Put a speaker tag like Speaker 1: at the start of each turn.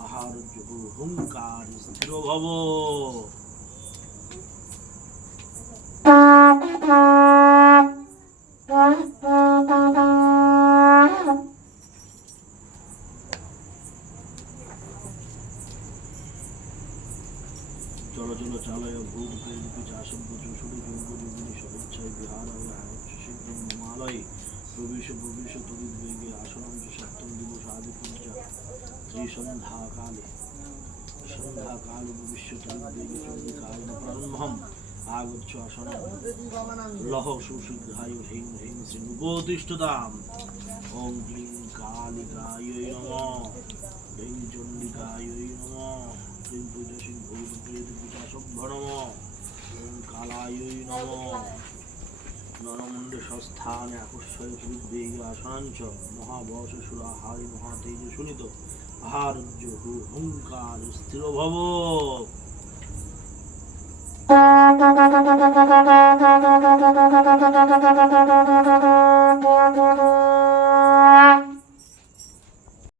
Speaker 1: আহার হুঙ্কার স্থির ভব চল চল চালয় ভূত প্রেত পিচাসম প্রচুষুরি যোগ যোগিনী সদিচ্ছায় বিহার শীঘ্রম হিমালয়ে প্রবেশ প্রবেশ তরিদ্বেগে আসনম সপ্তম দিবস আদি পূজা। শ্রী সন্ধ্যা কালে, সন্ধ্যা কাল ভবিষ্য প্রারম্ভম আসনম লহ সুশীঘ্রায় হ্রিং হ্রিং শ্রী ওম ক্লিং কালিকায় নম হ্রিং চণ্ডিকায় নম ক্লিং পূজা সিং পূজা সভ্য নম ওম কালায় নম নরমুণ্ড সংস্থানে আকর্ষয় উদ্বেগ আসনাঞ্চ মহাবশ সুরাহারি মহাতেজ শুনিত হুঙ্কার স্থির ভব
Speaker 2: Thank you.